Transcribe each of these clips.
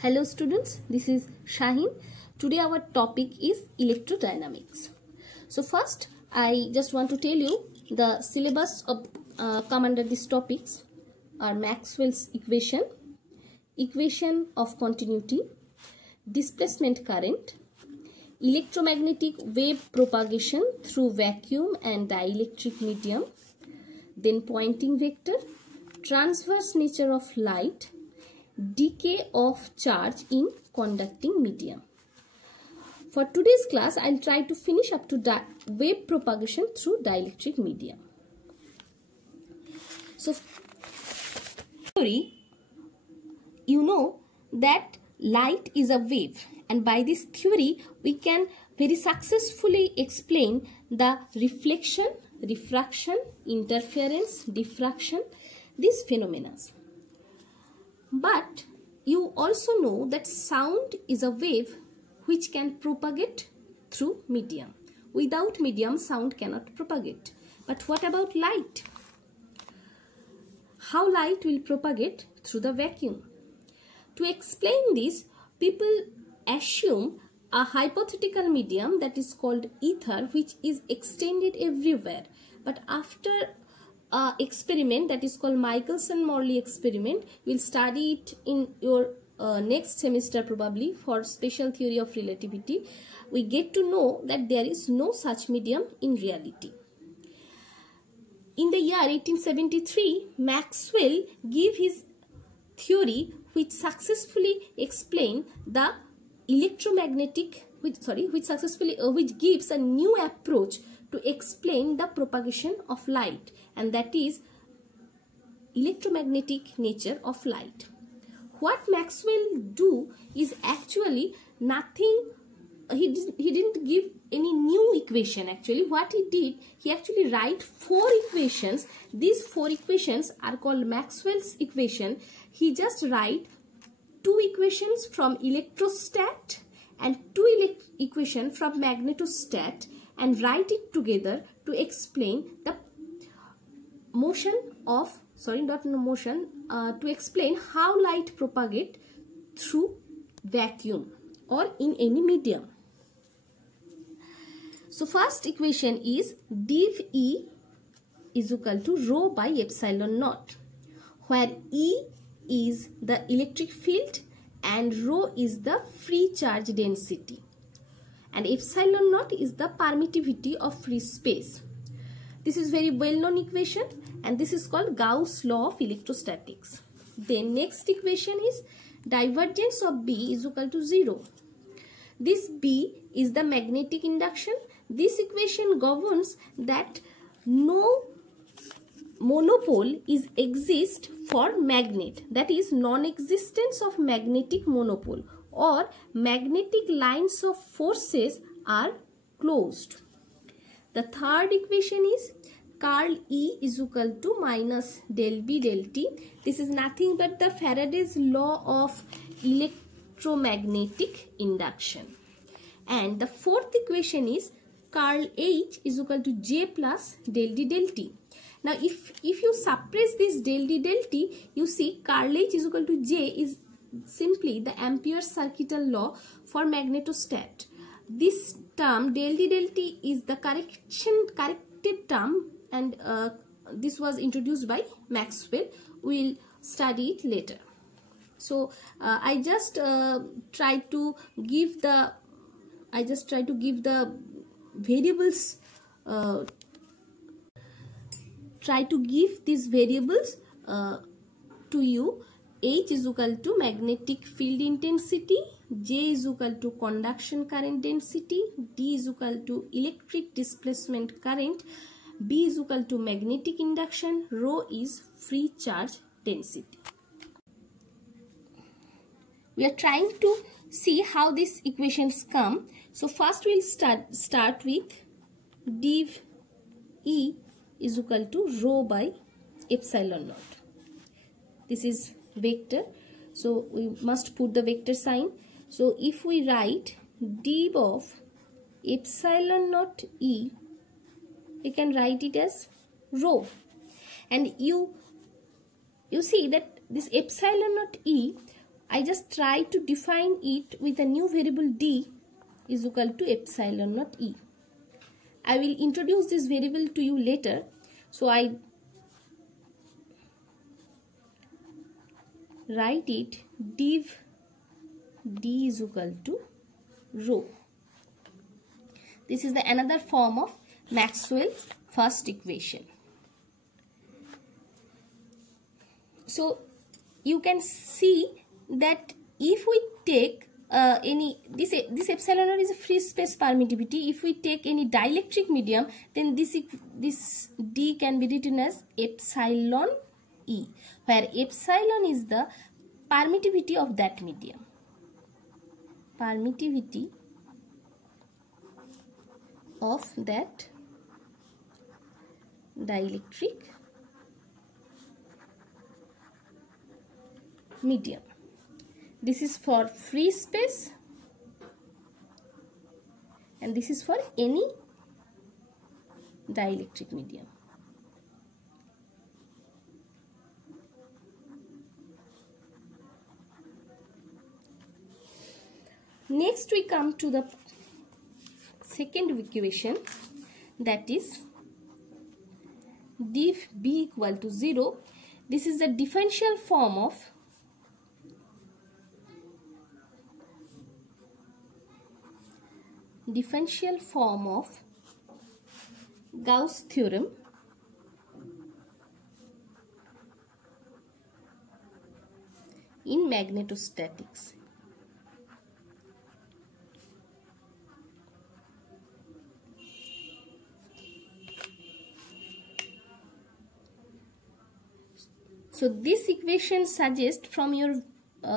Hello students, this is Shaheen. Today our topic is electrodynamics. So first I just want to tell you the syllabus of come under these topics are Maxwell's equation, equation of continuity, displacement current, electromagnetic wave propagation through vacuum and dielectric medium, then Poynting vector, transverse nature of light, decay of charge in conducting medium. For today's class, I'll try to finish up to wave propagation through dielectric medium. So, theory, you know that light is a wave, and by this theory, we can very successfully explain the reflection, refraction, interference, diffraction, these phenomena. But you also know that sound is a wave which can propagate through medium. Without medium, sound cannot propagate. But what about light? How light will propagate through the vacuum? To explain this, people assume a hypothetical medium that is called ether, which is extended everywhere. But after experiment that is called Michelson-Morley experiment, we'll study it in your next semester probably for special theory of relativity. We get to know that there is no such medium in reality. In the year 1873, Maxwell gave his theory which successfully explained the electromagnetic, which gives a new approach to explain the propagation of light, and that is electromagnetic nature of light. What Maxwell do is actually nothing. He didn't give any new equation. Actually, what he did, he actually write 4 equations. These 4 equations are called Maxwell's equation. He just write 2 equations from electrostat and 2 equations from magnetostat, and write it together to explain the motion of, to explain how light propagate through vacuum or in any medium. So first equation is div E is equal to rho by epsilon naught, where E is the electric field and rho is the free charge density, and epsilon naught is the permittivity of free space. This is very well known equation, and this is called Gauss law of electrostatics. Then next equation is divergence of B is equal to 0. This B is the magnetic induction. This equation governs that no monopole exists for magnet, that is non-existence of magnetic monopole, or magnetic lines of forces are closed. The third equation is curl E is equal to minus del B del T. This is nothing but the Faraday's law of electromagnetic induction. And the fourth equation is curl H is equal to J plus del D del T. Now if you suppress this del D del T, you see curl H is equal to J is simply the Ampere's circuital law for magnetostat. This term del D del T is the corrected term, and this was introduced by Maxwell. We'll study it later. So I just try to give the variables. Try to give these variables to you. H is equal to magnetic field intensity, J is equal to conduction current density, D is equal to electric displacement current, B is equal to magnetic induction, rho is free charge density. We are trying to see how these equations come. So first we'll start with div E is equal to rho by epsilon naught. This is vector, so we must put the vector sign. So if we write div of epsilon naught E, we can write it as rho, and you see that this epsilon naught E I just try to define it with a new variable d is equal to epsilon naught E. I will introduce this variable to you later. So I write it div d is equal to rho. This is the another form of Maxwell's first equation. So you can see that if we take this epsilon naught is a free space permittivity. If we take any dielectric medium, then this d can be written as epsilon E, where epsilon is the permittivity of that medium. Permittivity of that dielectric medium. This is for free space and this is for any dielectric medium. Next we come to the second equation, that is div b equal to 0. This is the differential form of Gauss theorem in magnetostatics. So this equation suggests from your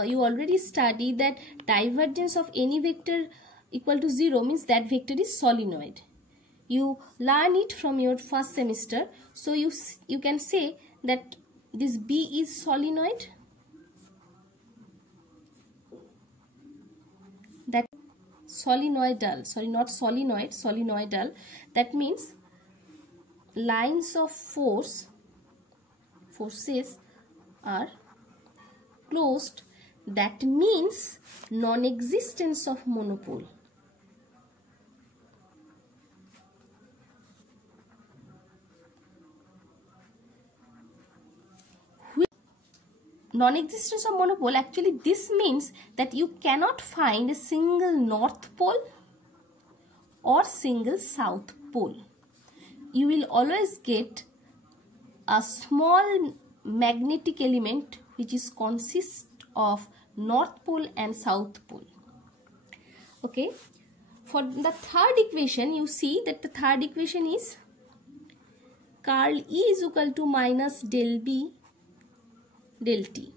you already studied that divergence of any vector equal to 0 means that vector is solenoid. You learn it from your first semester. So you can say that this B is solenoid. That solenoidal, sorry, not solenoid, solenoidal. That means lines of forces are closed. That means non-existence of monopole. Non-existence of monopole, actually this means that you cannot find a single north pole or single south pole. You will always get a small magnetic element which is consists of north pole and south pole. Okay, for the third equation, you see that the third equation is curl E is equal to minus del B del T.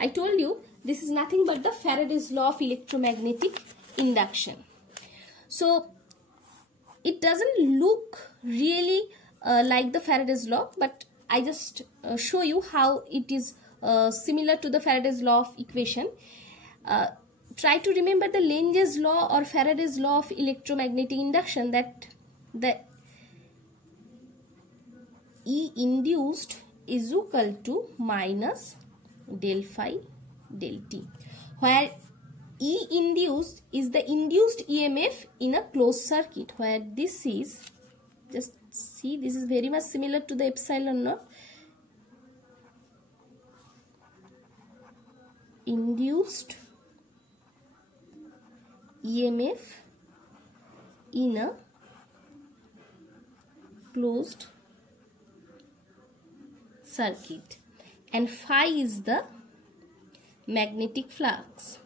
I told you this is nothing but the Faraday's law of electromagnetic induction. So it doesn't look really like the Faraday's law, but I just show you how it is similar to the Faraday's law of equation. Try to remember the Lenge's law or Faraday's law of electromagnetic induction, that the E induced is equal to minus del phi del T, where E induced is the induced EMF in a closed circuit, where this is, just see, this is very much similar to the epsilon naught. Induced EMF in a closed circuit, and phi is the magnetic flux.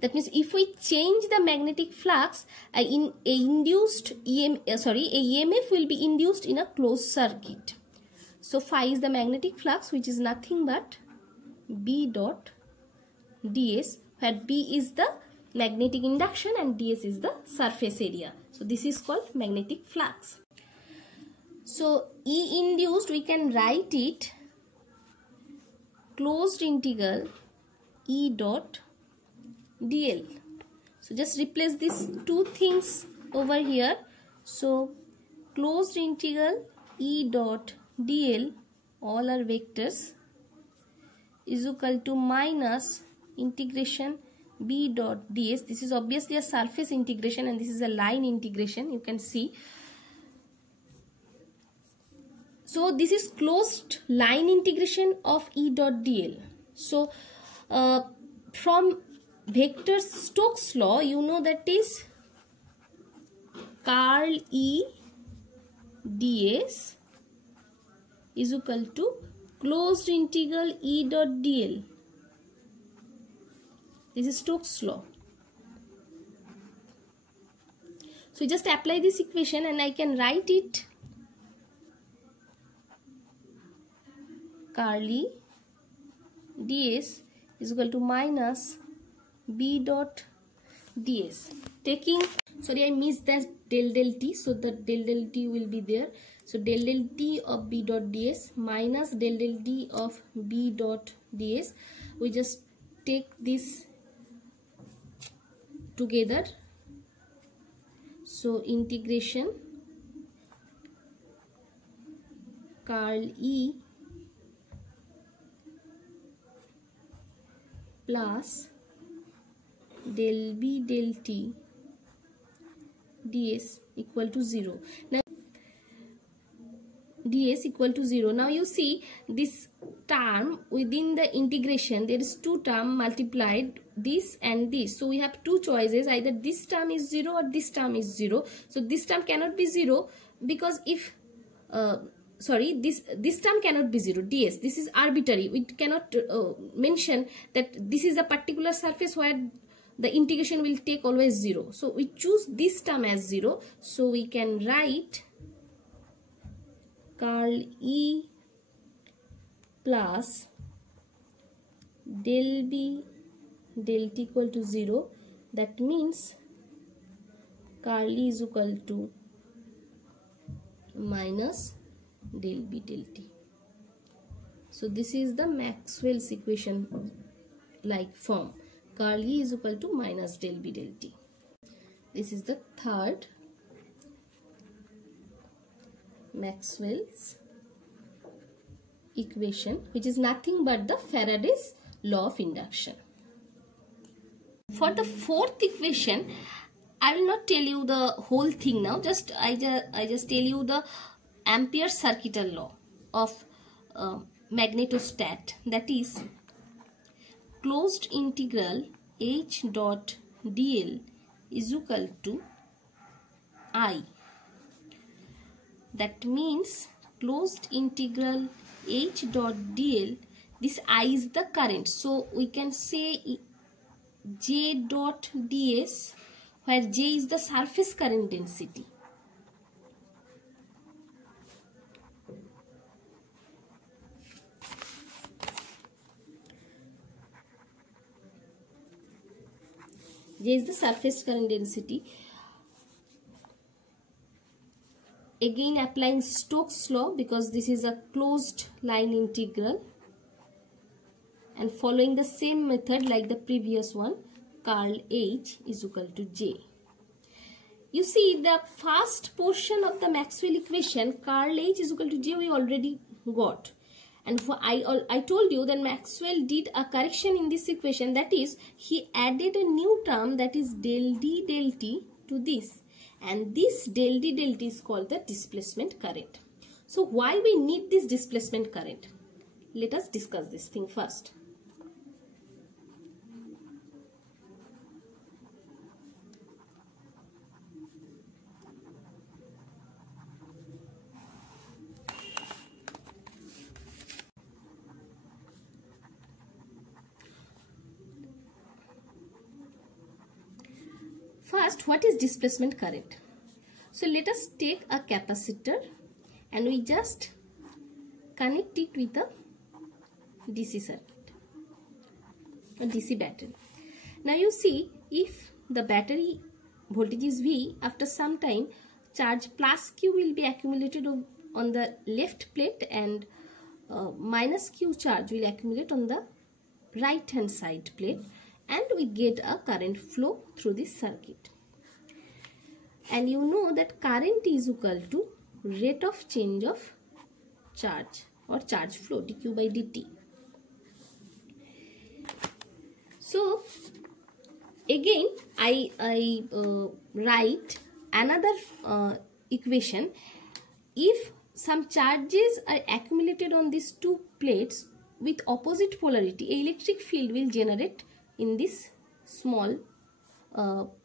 That means if we change the magnetic flux, EMF will be induced in a closed circuit. So phi is the magnetic flux, which is nothing but B dot ds, where B is the magnetic induction and ds is the surface area. So this is called magnetic flux. So E induced, we can write it closed integral E dot dl. So just replace these two things over here. So closed integral E dot dl all are vectors, is equal to minus integration b dot ds. This is obviously a surface integration and this is a line integration, you can see. So this is closed line integration of E dot dl. So from vector Stokes law, you know that is curl E ds is equal to closed integral E dot dl. This is Stokes law. So just apply this equation and I can write it curl E ds is equal to minus b dot ds. Taking, sorry I missed that del t, so the del t will be there. So del t of b dot ds minus del t of b dot ds. We just take this together. So integration curl E plus del b del t ds equal to 0. Now ds equal to 0. Now you see this term within the integration, there is two term multiplied, this and this. So we have two choices, either this term is 0 or this term is 0. So this term cannot be 0 because if this term cannot be 0, ds, this is arbitrary. We cannot mention that this is a particular surface where the integration will take always 0. So we choose this term as 0. So we can write curl E plus del B del t equal to 0. That means curl E is equal to minus del B del t. So this is the Maxwell's equation like form. Curl E is equal to minus del B del t. This is the third Maxwell's equation, which is nothing but the Faraday's law of induction. For the fourth equation, I will not tell you the whole thing now. I just tell you the Ampere's circuital law of magnetostat. That is closed integral h dot dl is equal to I. That means closed integral h dot dl, this I is the current. So we can say j dot ds, where j is the surface current density. J is the surface current density. Again applying Stokes law, because this is a closed line integral, and following the same method like the previous one, curl H is equal to J. You see the first portion of the Maxwell equation, curl H is equal to J, we already got. And I told you that Maxwell did a correction in this equation, that is he added a new term, that is del D del T to this. And this del D del T is called the displacement current. So why we need this displacement current? Let us discuss this thing first. First, what is displacement current? So let us take a capacitor and we just connect it with a DC circuit, a DC battery. Now you see, if the battery voltage is V, after some time charge plus Q will be accumulated on the left plate and minus Q charge will accumulate on the right hand side plate, and we get a current flow through this circuit. And you know that current is equal to rate of change of charge. or charge flow, dq by dt. So again I write another equation. If some charges are accumulated on these two plates with opposite polarity, an electric field will generate in this small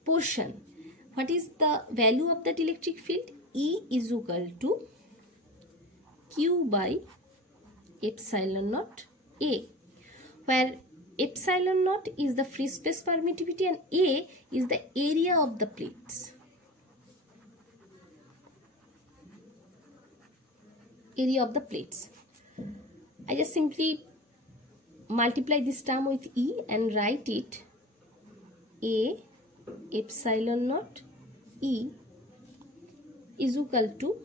portion. What is the value of that electric field? E is equal to Q by epsilon naught A, where epsilon naught is the free space permittivity and A is the area of the plates. Area of the plates. I just simply multiply this term with E and write it A epsilon naught E is equal to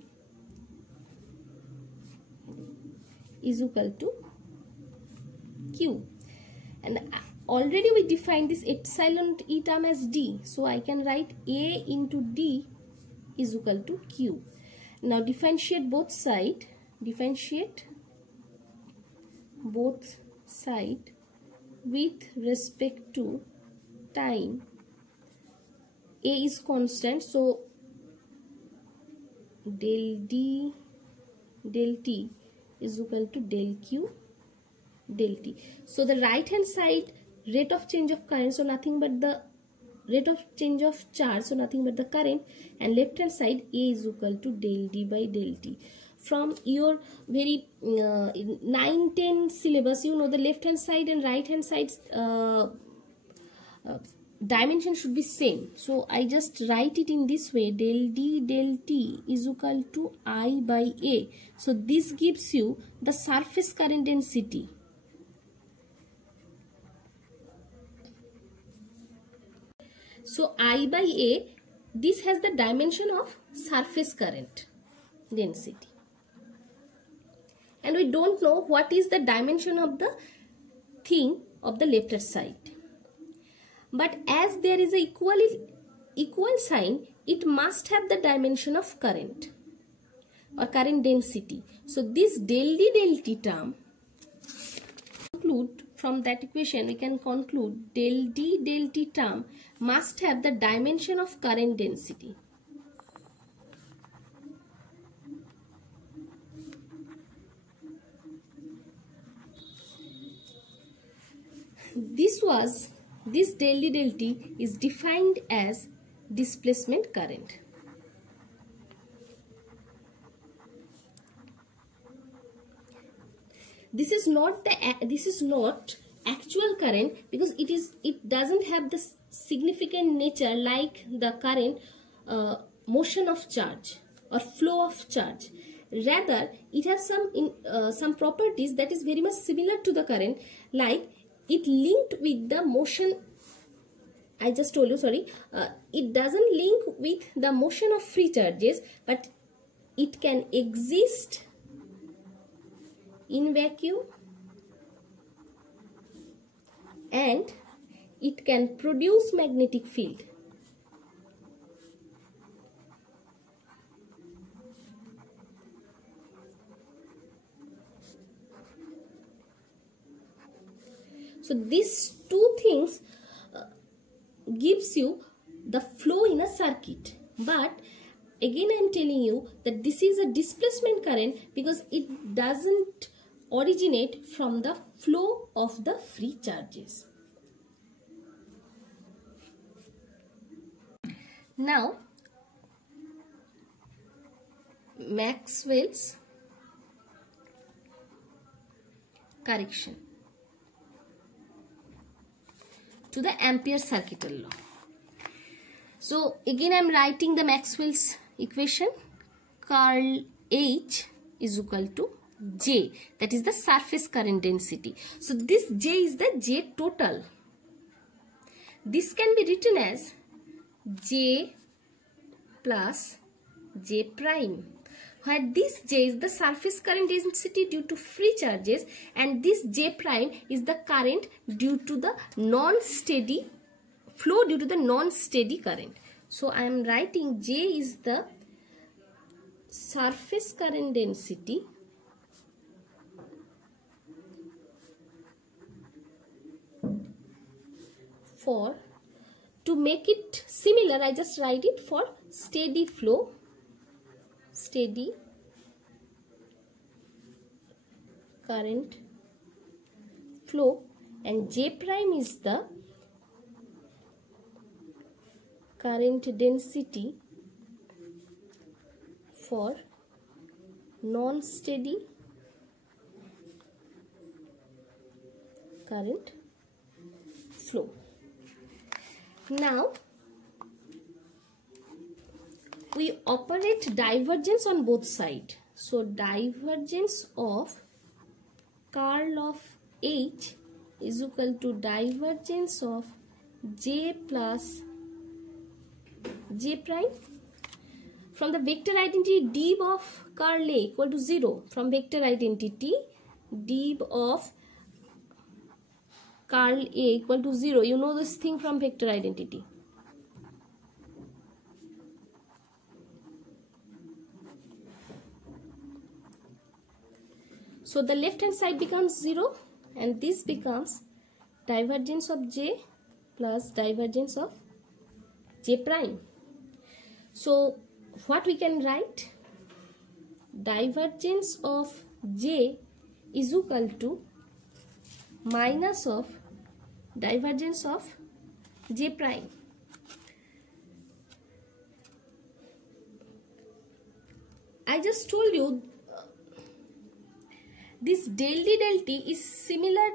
Q, and already we defined this epsilon E term as D, so I can write A into D is equal to Q. Now differentiate both sides. Differentiate both sides with respect to time. A is constant, so del D del T is equal to del Q del T. So the right hand side rate of change of current, so nothing but the rate of change of charge, so nothing but the current, and left hand side A is equal to del D by del T. From your very 9-10 syllabus, you know the left hand side and right hand side's dimension should be same. So I just write it in this way, del D del T is equal to I by A. So this gives you the surface current density. So I by A, this has the dimension of surface current density. And we don't know what is the dimension of the thing of the left hand side. But as there is a equal sign, it must have the dimension of current or current density. So this del D del T term, conclude from that equation, we can conclude del D del T term must have the dimension of current density. This del D del T is defined as displacement current. This is not actual current, because it doesn't have the significant nature like the current motion of charge or flow of charge. Rather, it has some properties that is very much similar to the current, like it linked with the motion. I just told you, sorry, it doesn't link with the motion of free charges, but it can exist in vacuum and it can produce magnetic field. So these two things gives you the flow in a circuit. But again I am telling you that this is a displacement current because it doesn't originate from the flow of the free charges. Now Maxwell's correction to the Ampere circuital law. So again I am writing the Maxwell's equation. Curl H is equal to J, that is the surface current density. So this J is the J total. This can be written as J plus J prime, where this J is the surface current density due to free charges and this J prime is the current due to the non-steady flow due to the non-steady current. So I am writing J is the surface current density for, to make it similar, I just write it for steady flow, steady current flow, and J prime is the current density for non-steady current flow. Now we operate divergence on both sides. So divergence of curl of H is equal to divergence of J plus J prime. From the vector identity d of curl A equal to 0, from vector identity d of curl A equal to 0, you know this thing from vector identity. So the left hand side becomes 0 and this becomes divergence of J plus divergence of J prime. So what we can write? Divergence of J is equal to minus of divergence of J prime. I just told you this del D del T is similar,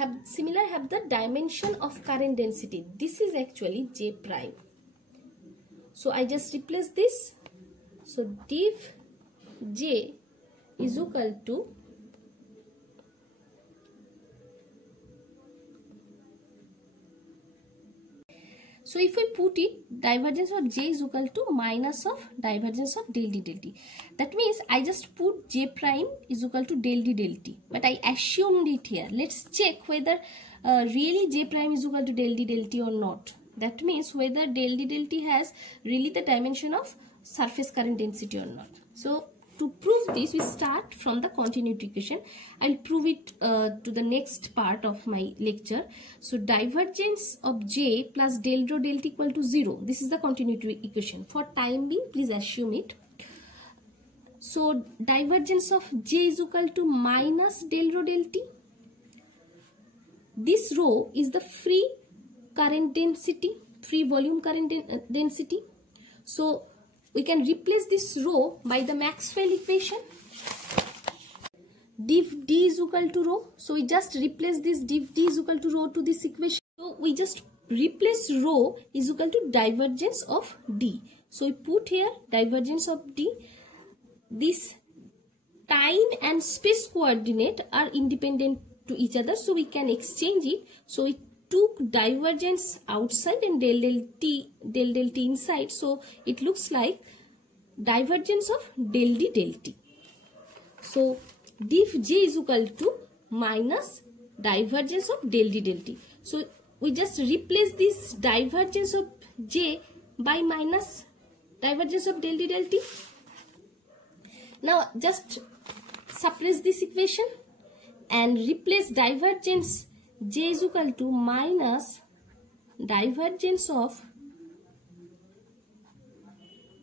have the dimension of current density. This is actually J prime. So I just replace this. So div J is equal to so if we put it, divergence of J is equal to minus of divergence of del D del T. That means I just put J prime is equal to del D del T. But I assumed it here. Let's check whether really J prime is equal to del D del T or not. That means whether del D del T has really the dimension of surface current density or not. So to prove this, we start from the continuity equation. I'll prove it to the next part of my lecture. So divergence of J plus del rho del T equal to 0. This is the continuity equation. For time being, please assume it. So divergence of J is equal to minus del rho del T. This rho is the free current density, free volume current density. So we can replace this rho by the Maxwell equation. Div D is equal to rho. So we just replace this div D is equal to rho to this equation. So we just replace rho is equal to divergence of D. So we put here divergence of D. This time and space coordinate are independent to each other. So we can exchange it. So we took divergence outside and del del T inside. So it looks like divergence of del D del T. So div J is equal to minus divergence of del D del T. So we just replace this divergence of J by minus divergence of del D del T. Now just suppress this equation and replace divergence J is equal to minus divergence of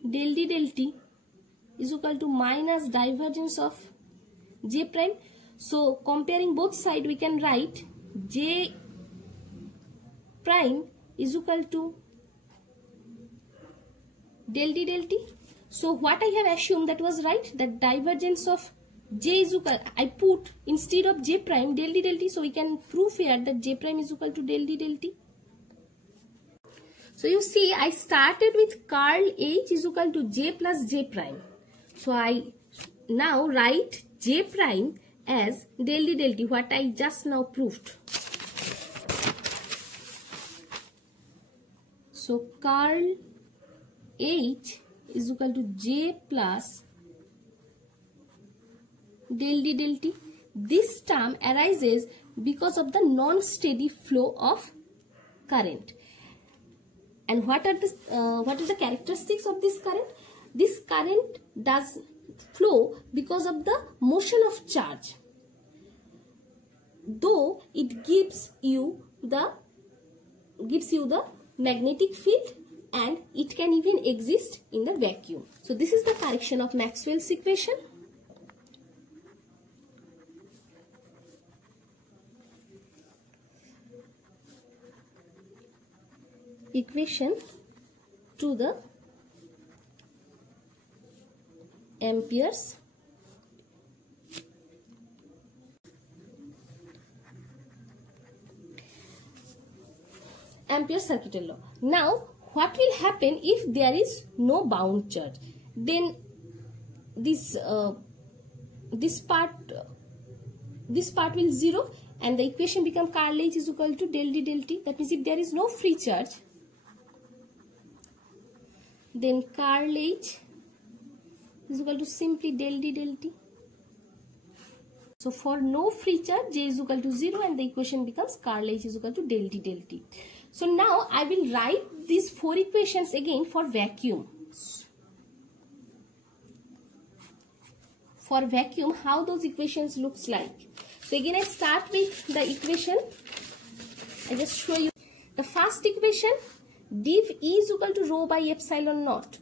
del D del T is equal to minus divergence of J prime. So comparing both sides, we can write J prime is equal to del D del T. So what I have assumed that was right, that divergence of J is equal, I put instead of J prime del D del T, so we can prove here that J prime is equal to del D del T. So you see, I started with curl H is equal to J plus J prime. So I now write J prime as del D del T, what I just now proved. So curl H is equal to J plus del D del T. This term arises because of the non-steady flow of current. And what are the characteristics of this current? This current does flow because of the motion of charge. Though it gives you the gives you the magnetic field, and it can even exist in the vacuum. So this is the correction of Maxwell's equation. Equation to the Ampere's circuital law. Now, what will happen if there is no bound charge? Then this part will 0, and the equation become curl H is equal to del D del T. That means if there is no free charge, then curl H is equal to simply del D del T. So for no free charge, J is equal to 0, and the equation becomes curl H is equal to del D del T. So now I will write these 4 equations again for vacuum. For vacuum, how those equations looks like. So again I start with the equation. I just show you the first equation. Div E is equal to rho by epsilon naught.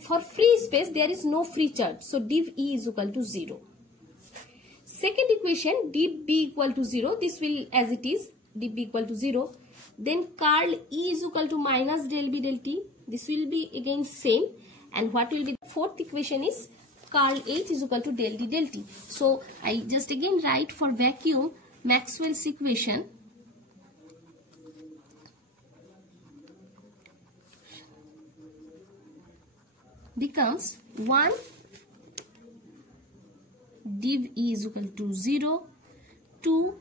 For free space there is no free charge, so div E is equal to 0. Second equation, div B equal to 0. This will as it is, div B equal to 0. Then curl E is equal to minus del B del T. This will be again same. And what will be the fourth equation is curl H is equal to del D del T. So I just again write for vacuum Maxwell's equation. Becomes 1 div E is equal to 0, 2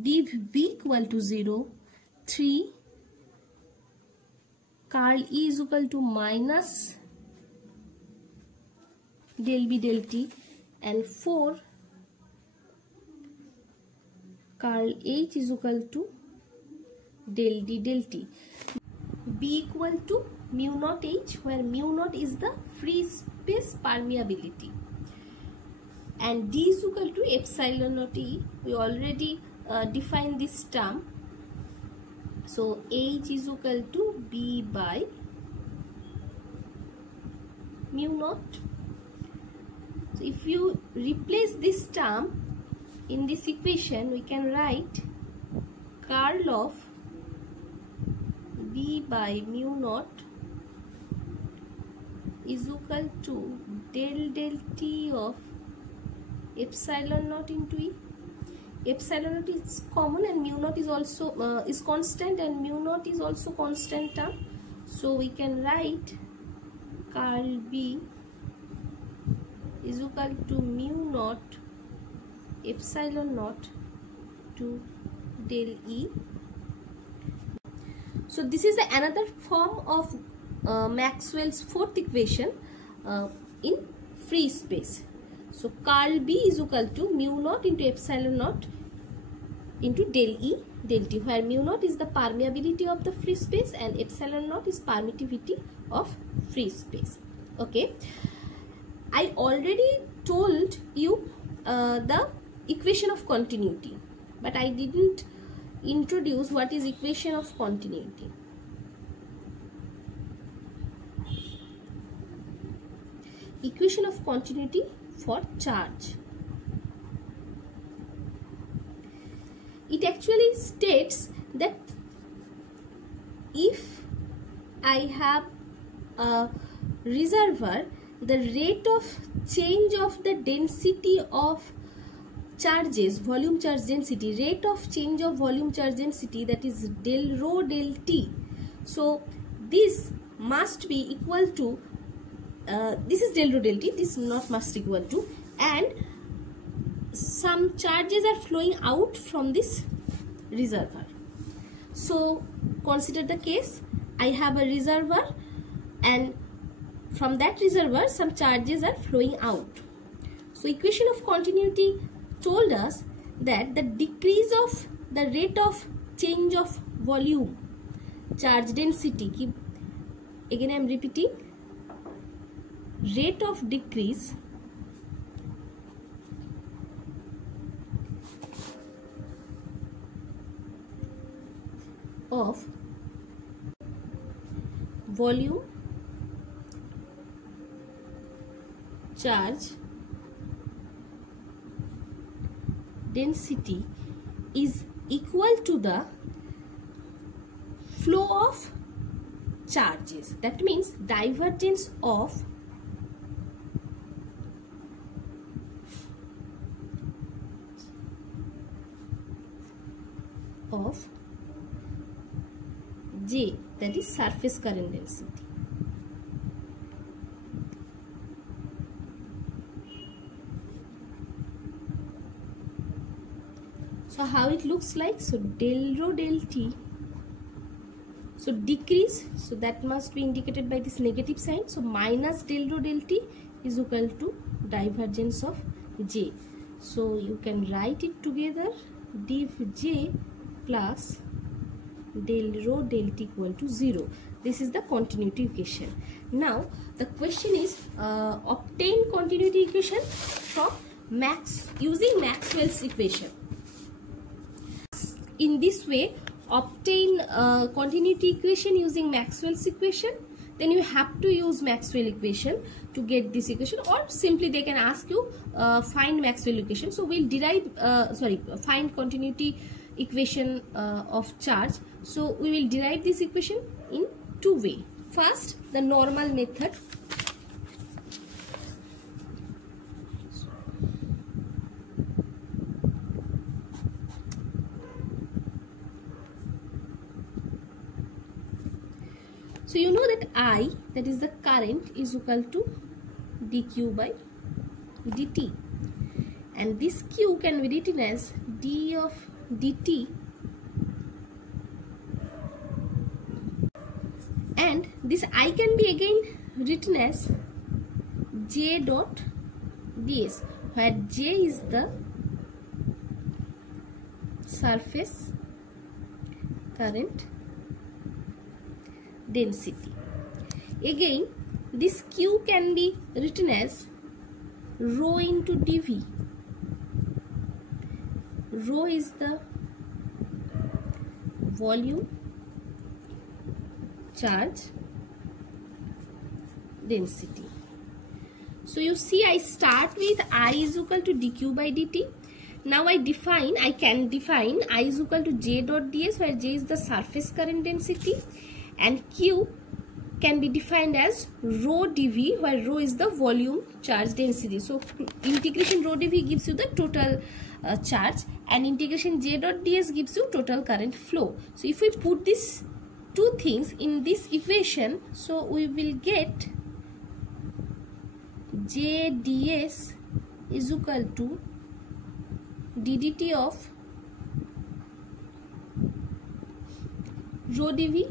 div B equal to 0, 3 curl E is equal to minus del B del T, and 4 curl H is equal to del D del T. B equal to mu naught H, where mu naught is the free space permeability, and D is equal to epsilon naught E. We already defined this term. So H is equal to B by mu naught. So if you replace this term in this equation, we can write curl of B by mu naught is equal to del del T of epsilon naught into E. Epsilon naught is common, and mu naught is also is constant, and mu naught is also constant term. So we can write curl B is equal to mu naught epsilon naught to del E. So this is another form of Maxwell's fourth equation in free space. So curl B is equal to mu naught into epsilon naught into del E del T, where mu naught is the permeability of the free space and epsilon naught is permittivity of free space. Okay, I already told you the equation of continuity, but I didn't introduce what is equation of continuity. Equation of continuity for charge. It actually states that if I have a reservoir, the rate of change of the density of charges, volume charge density, rate of change of volume charge density, that is del rho del T. So this must be equal to this is del rho del T, this not must equal to, and some charges are flowing out from this reservoir. So consider the case, I have a reservoir and from that reservoir some charges are flowing out. So equation of continuity told us that the decrease of the rate of change of volume charge density, again I am repeating, rate of decrease of volume, charge, density is equal to the flow of charges. That means divergence of J, that is surface current density. So how it looks like? So del rho del T, so decrease, so that must be indicated by this negative sign. So minus del rho del T is equal to divergence of J. So you can write it together, div J plus del rho del T equal to 0. This is the continuity equation. Now the question is obtain continuity equation from using Maxwell's equation. In this way, obtain continuity equation using Maxwell's equation. Then you have to use Maxwell equation to get this equation, or simply they can ask you find Maxwell equation. So we'll derive find continuity equation of charge. So we will derive this equation in two ways. First, the normal method. So you know that I, that is the current, is equal to dq by dt, and this q can be written as d of dt, and this I can be again written as j dot ds, where j is the surface current density. Again, this q can be written as rho into dv. Rho is the volume, charge, density. So you see, I start with I is equal to dq by dt. Now I can define I is equal to j dot ds, where j is the surface current density, and q can be defined as rho dv, where rho is the volume charge density. So integration rho dv gives you the total charge, and integration j dot ds gives you total current flow. So if we put these two things in this equation, so we will get j ds is equal to ddt of rho dv.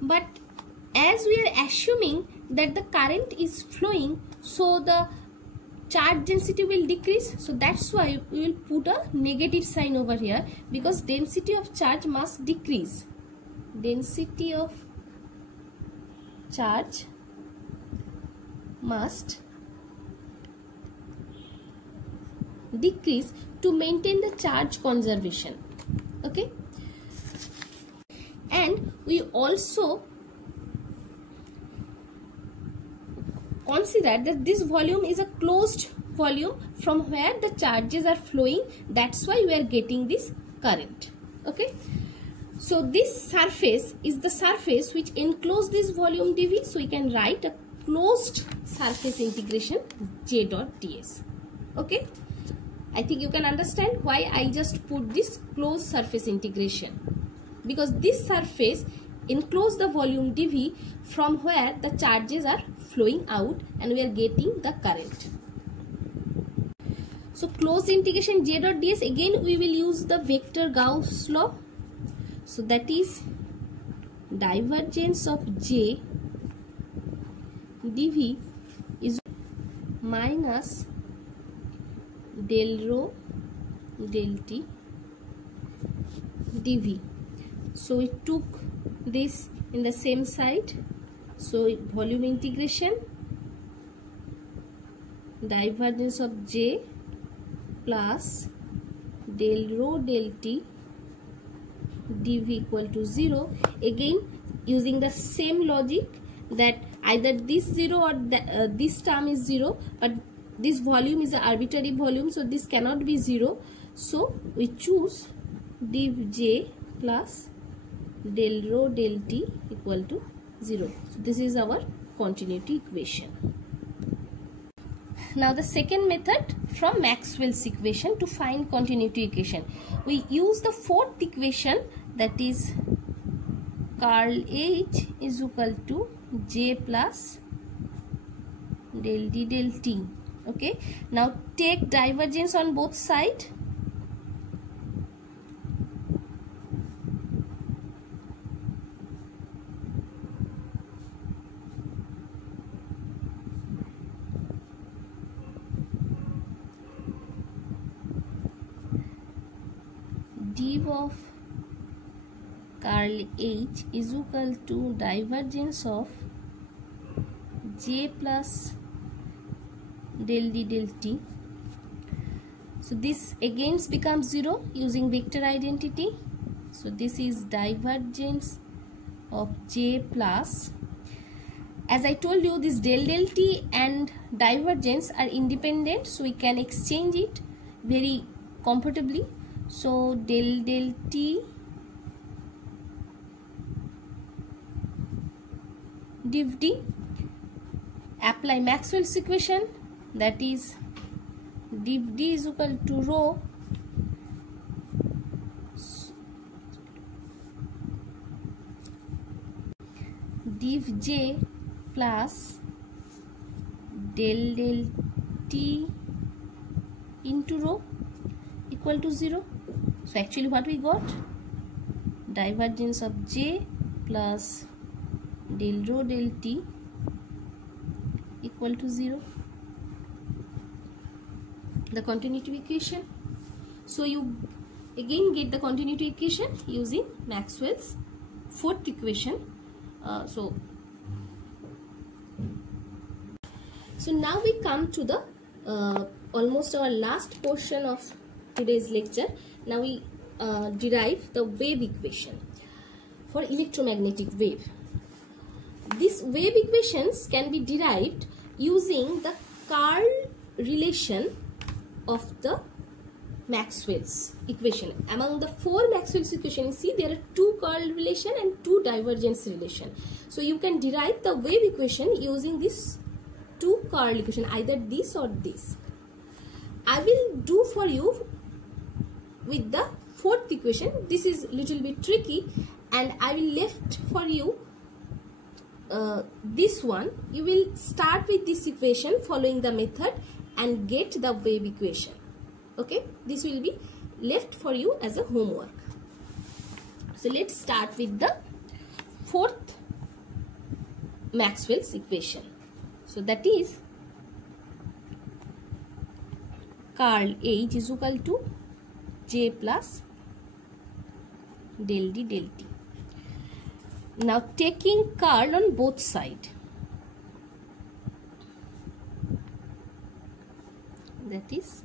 But as we are assuming that the current is flowing, so the charge density will decrease. So that's why we will put a negative sign over here, because density of charge must decrease. Density of charge must decrease to maintain the charge conservation. Okay. And we also consider that this volume is a closed volume from where the charges are flowing. That's why we are getting this current. Okay. So this surface is the surface which encloses this volume dv. So we can write a closed surface integration j dot ds. Okay. I think you can understand why I just put this closed surface integration, because this surface encloses the volume dv from where the charges are flowing out, and we are getting the current. So closed integration j dot ds, again we will use the vector Gauss law. So that is divergence of j dv is minus del rho del t dv. So we took this in the same side. So volume integration divergence of j plus del rho del t div equal to 0. Again using the same logic that either this 0 or this term is 0, but this volume is an arbitrary volume, so this cannot be 0. So we choose div j plus del rho del t equal to 0. So this is our continuity equation. Now the second method from Maxwell's equation to find continuity equation. We use the fourth equation, that is curl H is equal to J plus del D del T. Okay. Now take divergence on both sides. Div of curl H is equal to divergence of J plus del D del T. So this again becomes 0 using vector identity. So this is divergence of J plus, as I told you, this del del T and divergence are independent, so we can exchange it very comfortably. So del del T div D, apply Maxwell's equation, that is div D is equal to rho div J plus del del T into rho equal to 0. So actually what we got, divergence of J plus del rho del T equal to 0, the continuity equation. So you again get the continuity equation using Maxwell's fourth equation. So now we come to the almost our last portion of today's lecture. Now we derive the wave equation for electromagnetic wave. These wave equations can be derived using the curl relation of the Maxwell's equation. Among the four Maxwell's equations, you see there are two curl relation and two divergence relation. So you can derive the wave equation using this two curl equation, either this or this. I will do for you with the fourth equation. This is little bit tricky, and I will left for you this one. You will start with this equation following the method and get the wave equation. Okay, this will be left for you as a homework. So let's start with the fourth Maxwell's equation. So that is curl H is equal to J plus del D del T. Now taking curl on both sides, that is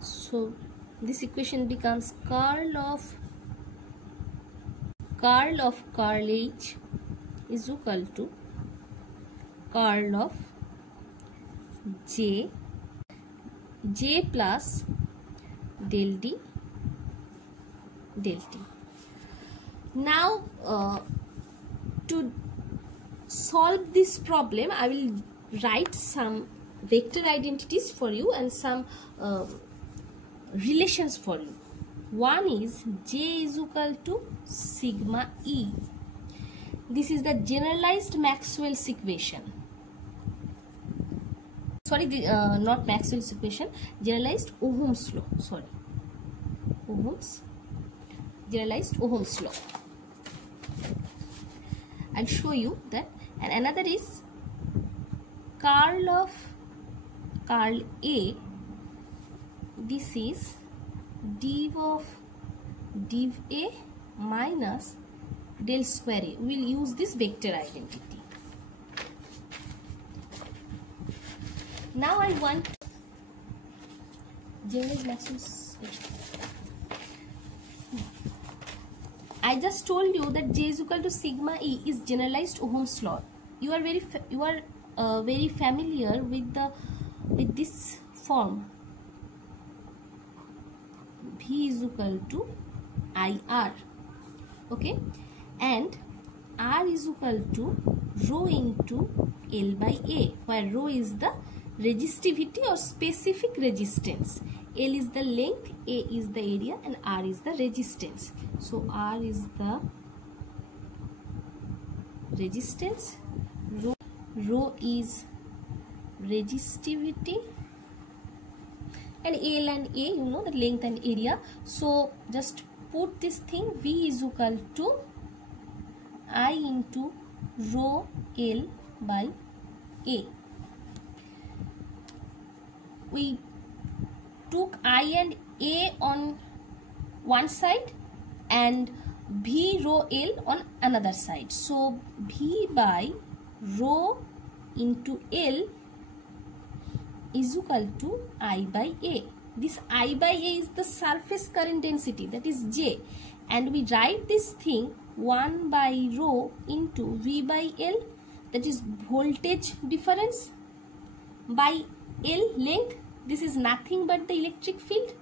so this equation becomes curl of curl H is equal to curl of J plus del D del T. Now to solve this problem, I will write some vector identities for you and some relations for you. One is J is equal to sigma E. This is the generalized Maxwell's equation. Sorry, not Maxwell's equation, generalized Ohm's law. Sorry, generalized Ohm's law. I'll show you that. And another is curl of curl A. This is div of div A minus del square A. We will use this vector identity. Now I want generalize Maxwell's. I just told you that J is equal to sigma E is generalized Ohm's law. You are very familiar with this form. V is equal to IR. Okay, and R is equal to rho into L by A, where rho is the resistivity or specific resistance, L is the length, A is the area, and R is the resistance. So R is the resistance, rho is resistivity, and L and A, you know, the length and area. So just put this thing, V is equal to I into rho L by A. We took I and A on one side and V rho L on another side. So V by rho into L is equal to I by A. This I by A is the surface current density, that is J, and we write this thing 1 by rho into V by L, that is voltage difference, by L length. This is nothing but the electric field.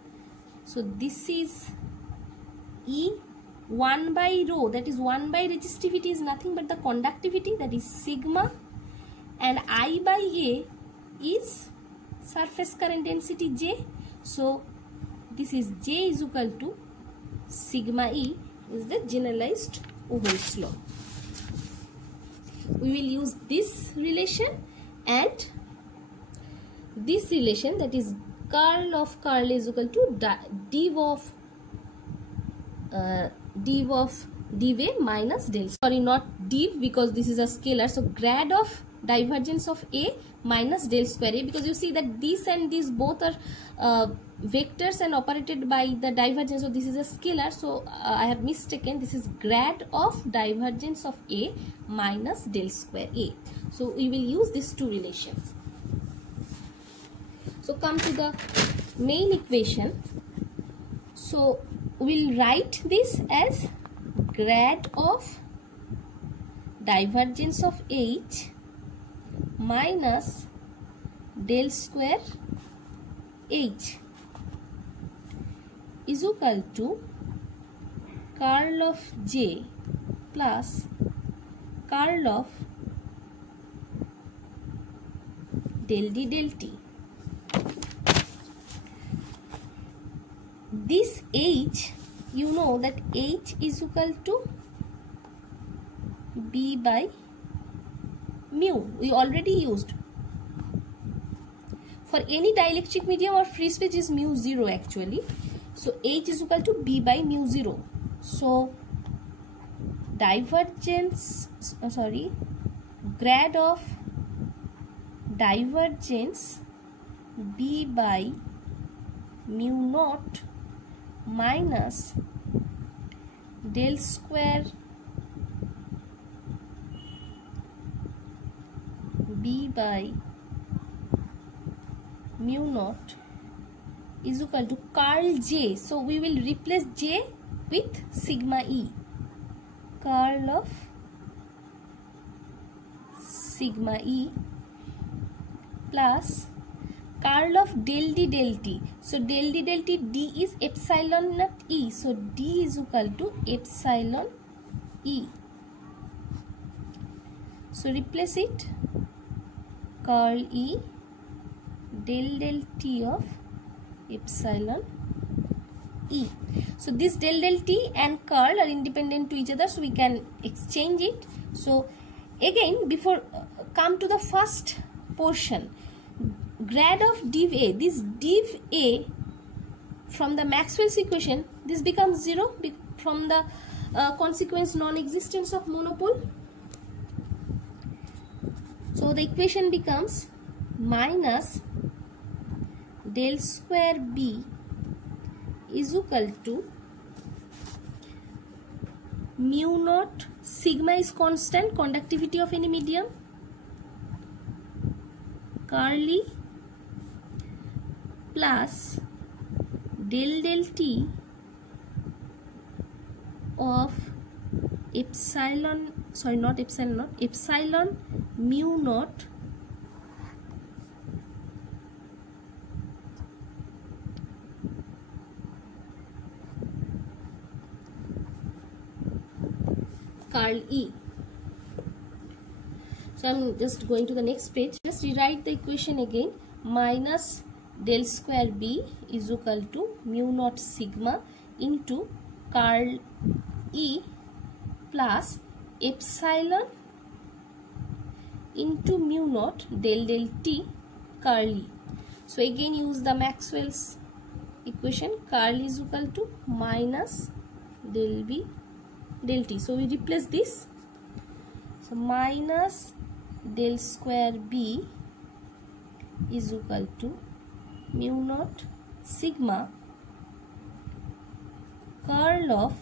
So this is E. 1 by rho, that is 1 by resistivity, is nothing but the conductivity, that is sigma, and I by A is surface current density J. So this is J is equal to sigma E, is the generalized Ohm's law. We will use this relation and this relation, that is curl of curl is equal to div of div A minus del. Sorry, not div, because this is a scalar. So grad of divergence of A minus del square A, because you see that this and this both are vectors and operated by the divergence. So this is a scalar. So I have mistaken. This is grad of divergence of A minus del square A. So we will use these two relations. So come to the main equation. So we'll write this as grad of divergence of H minus del square H is equal to curl of J plus curl of del D del T. This H, you know that H is equal to B by mu. We already used. For any dielectric medium or free space is mu 0 actually. So H is equal to B by mu 0. So divergence, grad of divergence B by mu naught minus del square B by mu naught is equal to curl J. So we will replace J with sigma E. Curl of sigma E plus curl of del D del T. So del D del T, D is epsilon naught E. So D is equal to epsilon E. So replace it. Curl E del T of epsilon E. So this del T and curl are independent to each other, so we can exchange it. So again, before come to the first portion, grad of div A, this div A from the Maxwell's equation, this becomes 0 from the consequence non-existence of monopole. So the equation becomes minus del square B is equal to mu naught, sigma is constant, conductivity of any medium, curly plus del t of epsilon mu naught curl E. So I'm just going to the next page. Let's rewrite the equation again. Minus del square B is equal to mu naught sigma into curl E plus epsilon into mu naught del t curl E. So again use the Maxwell's equation. Curl is equal to minus del B del t. So we replace this. So minus del square B is equal to mu naught sigma curl of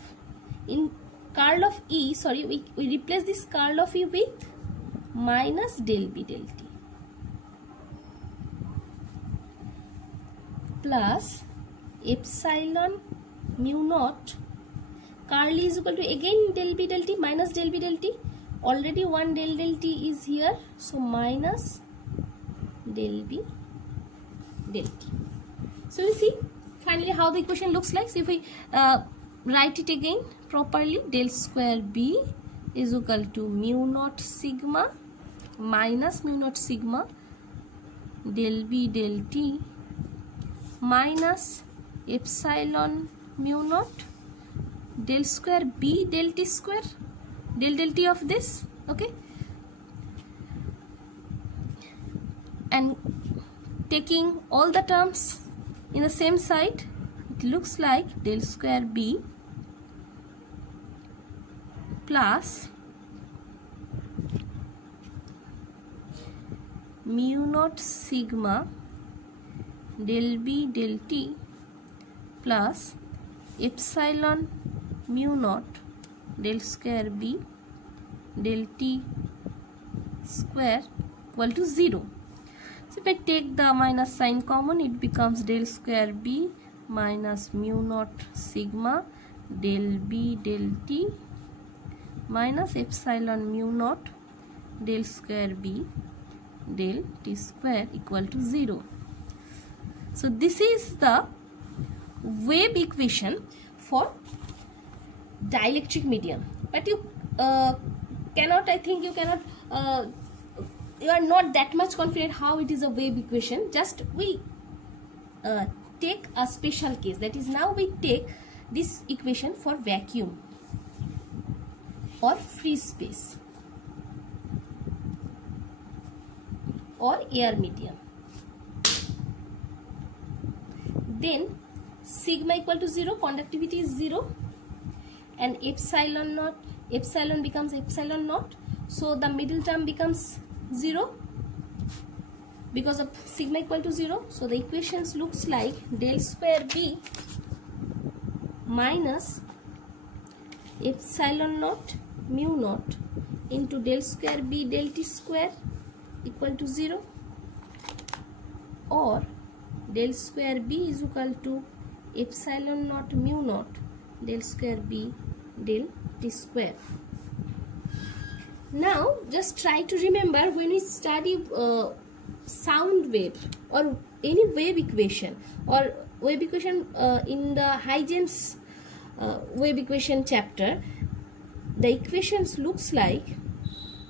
E, sorry, we replace this curl of E with minus del B del t plus epsilon mu naught curl is equal to again del B del t minus del B del t. Already one del t is here, so minus del B del t. So we see finally how the equation looks like. So if we write it again properly, del square B is equal to mu naught sigma minus mu naught sigma del B del t minus epsilon mu naught del square B del t square del t of this, okay, and taking all the terms in the same side, it looks like del square B plus mu naught sigma del B del t plus epsilon mu naught del square B del t square equal to 0. So if I take the minus sign common, it becomes del square B minus mu naught sigma del B del t minus epsilon mu naught del square B del t square equal to 0. So this is the wave equation for dielectric medium, but you cannot, I think you cannot, you are not that much confident how it is a wave equation. Just we take a special case, that is now we take this equation for vacuum or free space or air medium. Then sigma equal to 0, conductivity is 0, and epsilon becomes epsilon naught, so the middle term becomes 0 because of sigma equal to 0. So the equations looks like del square B minus epsilon naught mu naught into del square B del t square equal to 0, or del square B is equal to epsilon naught mu naught del square B del t square. Now just try to remember, when we study sound wave or any wave equation in the Huygens wave equation chapter, the equations looks like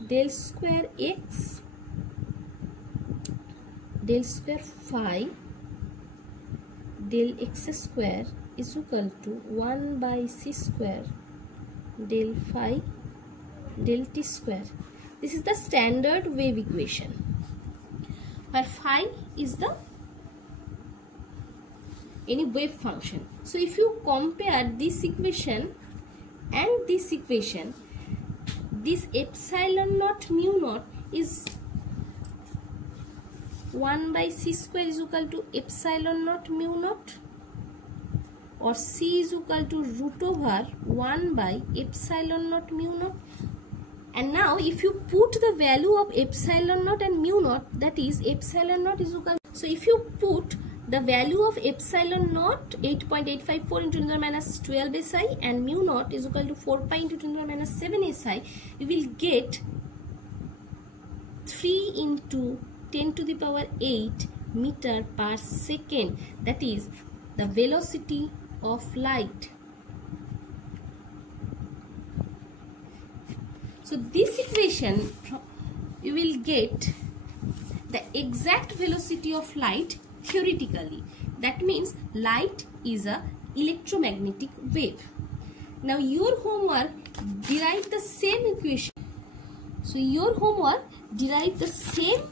del square x del square phi del x square is equal to 1 by c square del phi del t square. This is the standard wave equation, where phi is the any wave function. So if you compare this equation and this equation, this epsilon naught mu naught is 1 by c square is equal to epsilon naught mu naught, or c is equal to root over 1 by epsilon naught mu naught. And now if you put the value of epsilon naught and mu naught, that is epsilon naught is equal, so if you put the value of epsilon naught 8.854 into 10 to the minus 12 SI and mu naught is equal to 4 pi into 10 to the minus 7 SI, you will get 3 into 10 to the power 8 meter per second. That is the velocity of light. So this equation, you will get the exact velocity of light theoretically. That means light is a electromagnetic wave. Now your homework, derive the same equation. So your homework, derive the same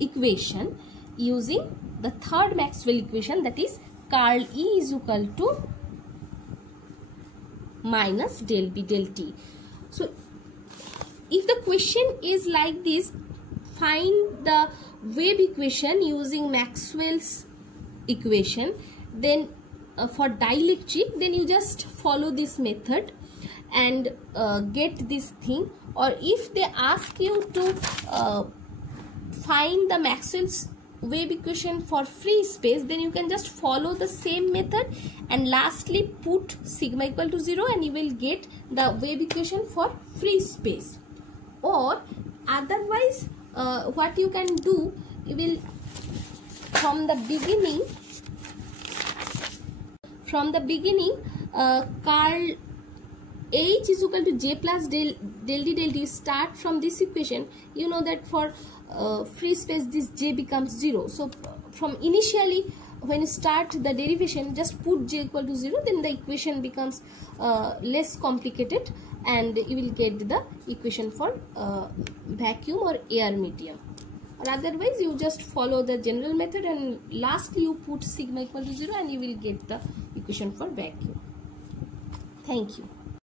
equation using the third Maxwell equation, that is curl E is equal to minus del B del T. So if the question is like this, find the wave equation using Maxwell's equation, then for dielectric, then you just follow this method and get this thing. Or if they ask you to find the Maxwell's wave equation for free space, then you can just follow the same method and lastly put sigma equal to 0 and you will get the wave equation for free space. Or otherwise, what you can do, you will from the beginning curl H is equal to J plus del D del T. Start from this equation. You know that for free space this J becomes 0. So from initially when you start the derivation, just put J equal to 0, then the equation becomes less complicated and you will get the equation for vacuum or air medium. Or otherwise you just follow the general method and lastly you put sigma equal to 0 and you will get the equation for vacuum. Thank you.